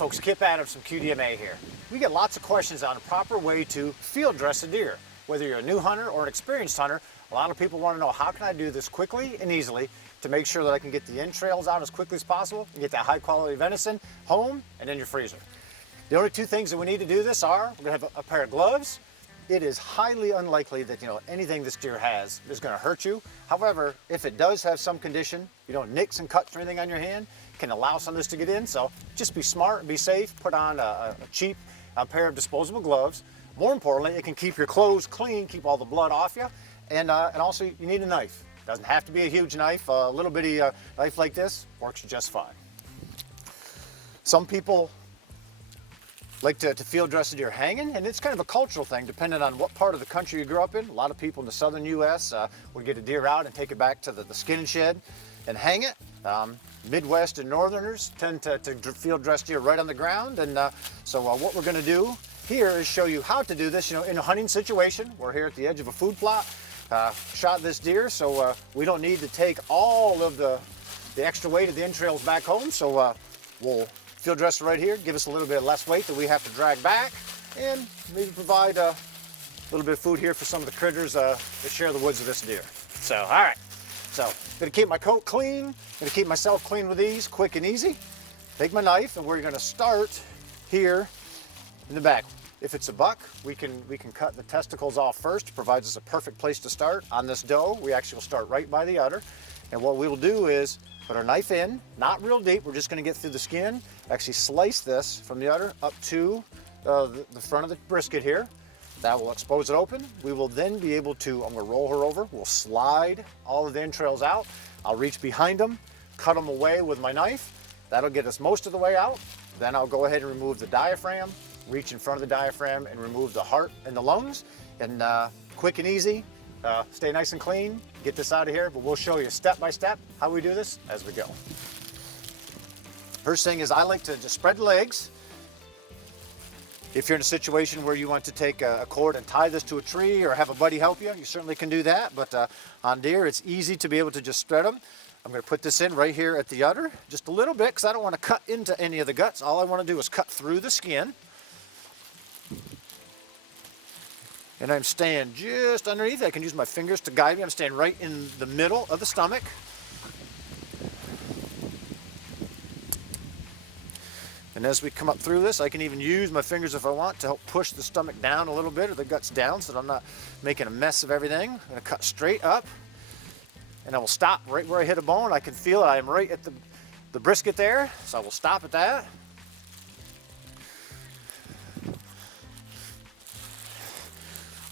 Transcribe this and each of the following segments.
folks, Kip Adams from QDMA here. We get lots of questions on a proper way to field dress a deer. Whether you're a new hunter or an experienced hunter, a lot of people want to know, how can I do this quickly and easily to make sure that I can get the entrails out as quickly as possible and get that high quality venison home and in your freezer. The only two things that we need to do this are, we're going to have a pair of gloves. It is highly unlikely that anything this deer has is going to hurt you. However, if it does have some condition, nicks and cuts or anything on your hand, can allow some of this to get in. So just be smart and be safe. Put on a cheap pair of disposable gloves. More importantly, it can keep your clothes clean, keep all the blood off you. And also you need a knife. Doesn't have to be a huge knife. A little bitty knife like this works just fine. Some people like to field dress a deer hanging, and it's kind of a cultural thing depending on what part of the country you grew up in. A lot of people in the southern U.S. Would get a deer out and take it back to the skin shed and hang it. Midwest and northerners tend to field dress deer right on the ground, and so what we're going to do here is show you how to do this in a hunting situation. We're here at the edge of a food plot, shot this deer, so we don't need to take all of the extra weight of the entrails back home, so we'll field dress right here, give us a little bit less weight that we have to drag back, and maybe provide a little bit of food here for some of the critters that share the woods of this deer. So, all right. So, gonna keep my coat clean, gonna keep myself clean with these, quick and easy. Take my knife, and we're gonna start here in the back. If it's a buck, we can cut the testicles off first. Provides us a perfect place to start. On this doe, we actually will start right by the udder. And what we will do is put our knife in, not real deep, we're just gonna get through the skin, actually slice this from the udder up to the front of the brisket here. That will expose it open. We will then be able to, I'm gonna roll her over, we'll slide all of the entrails out. I'll reach behind them, cut them away with my knife. That'll get us most of the way out. Then I'll go ahead and remove the diaphragm, reach in front of the diaphragm and remove the heart and the lungs. And quick and easy, stay nice and clean, get this out of here, but we'll show you step by step how we do this as we go. First thing is I like to just spread the legs. If you're in a situation where you want to take a cord and tie this to a tree or have a buddy help you, you certainly can do that. But on deer, it's easy to be able to just spread them. I'm going to put this in right here at the udder, just a little bit, because I don't want to cut into any of the guts. All I want to do is cut through the skin. And I'm staying just underneath. I can use my fingers to guide me. I'm staying right in the middle of the stomach. And as we come up through this, I can even use my fingers if I want to help push the stomach down a little bit or the guts down so that I'm not making a mess of everything. I'm going to cut straight up, and I will stop right where I hit a bone. I can feel it. I am right at the brisket there, so I will stop at that.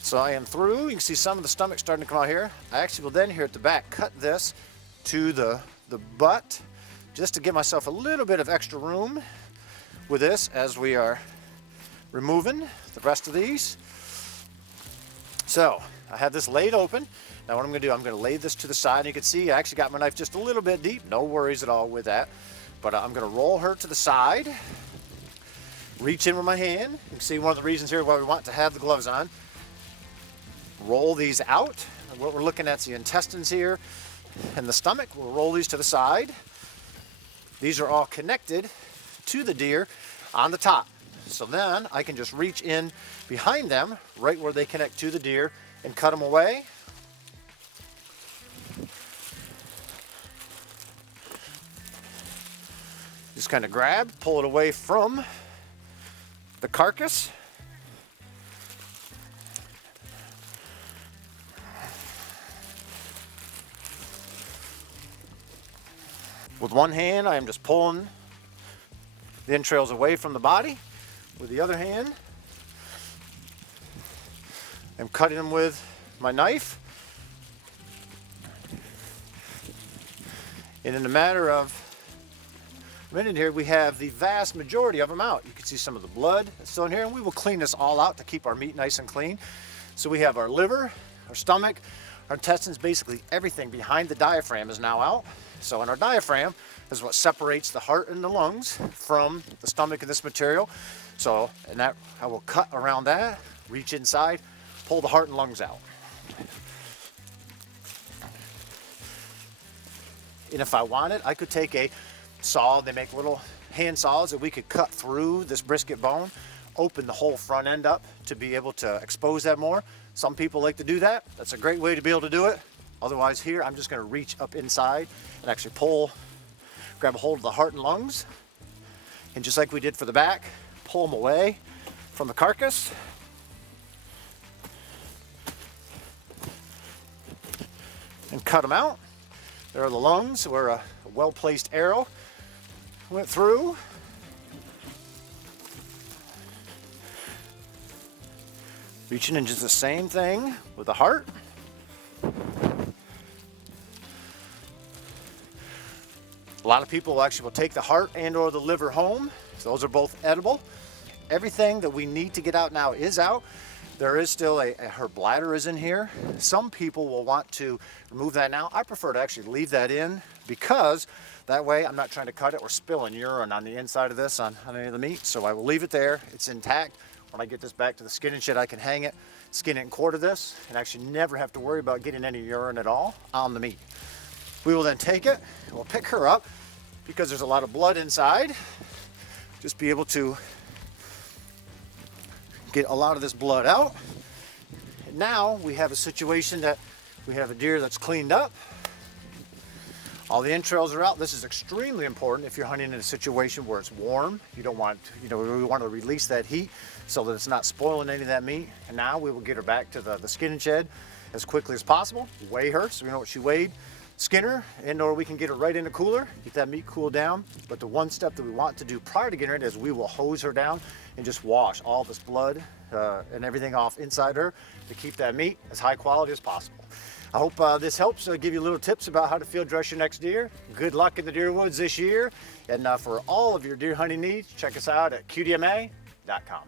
So I am through. You can see some of the stomach starting to come out here. I actually will then here at the back cut this to the butt just to give myself a little bit of extra room with this as we are removing the rest of these. So I have this laid open. Now what I'm going to do, I'm going to lay this to the side. And you can see I actually got my knife just a little bit deep. No worries at all with that. But I'm going to roll her to the side. Reach in with my hand. You can see one of the reasons here why we want to have the gloves on. Roll these out. And what we're looking at is the intestines here and the stomach. We'll roll these to the side. These are all connected to the deer on the top. So then I can just reach in behind them, right where they connect to the deer, and cut them away. Just kind of grab, pull it away from the carcass. With one hand, I am just pulling the entrails away from the body. With the other hand, I'm cutting them with my knife. And in a matter of a minute here, we have the vast majority of them out. You can see some of the blood that's still in here, and we will clean this all out to keep our meat nice and clean. So we have our liver, our stomach, our intestines, basically everything behind the diaphragm is now out. So in our diaphragm is what separates the heart and the lungs from the stomach and this material. So, and that I will cut around that, reach inside, pull the heart and lungs out. And if I wanted, I could take a saw. They make little hand saws that we could cut through this brisket bone, open the whole front end up to be able to expose that more. Some people like to do that. That's a great way to be able to do it. Otherwise here, I'm just gonna reach up inside and actually grab a hold of the heart and lungs. And just like we did for the back, pull them away from the carcass. And cut them out. There are the lungs where a well-placed arrow went through. Reaching in, just the same thing with the heart. A lot of people actually will take the heart and or the liver home. Those are both edible. Everything that we need to get out now is out. There is still her bladder is in here. Some people will want to remove that now. I prefer to actually leave that in because that way I'm not trying to cut it or spilling urine on the inside of this on any of the meat. So I will leave it there. It's intact. When I get this back to the skinning shed, I can hang it, skin it and quarter this, and actually never have to worry about getting any urine at all on the meat. We will then take it, and we'll pick her up because there's a lot of blood inside. Just be able to get a lot of this blood out. And now we have a situation that we have a deer that's cleaned up. All the entrails are out. This is extremely important if you're hunting in a situation where it's warm. You don't want, we want to release that heat so that it's not spoiling any of that meat. And now we will get her back to the skinning shed as quickly as possible. Weigh her so we know what she weighed. Skin her, and or we can get her right in the cooler, get that meat cooled down. But the one step that we want to do prior to getting her in is we will hose her down and just wash all this blood and everything off inside her to keep that meat as high quality as possible. I hope this helps give you little tips about how to field dress your next deer. Good luck in the deer woods this year. And for all of your deer hunting needs, check us out at QDMA.com.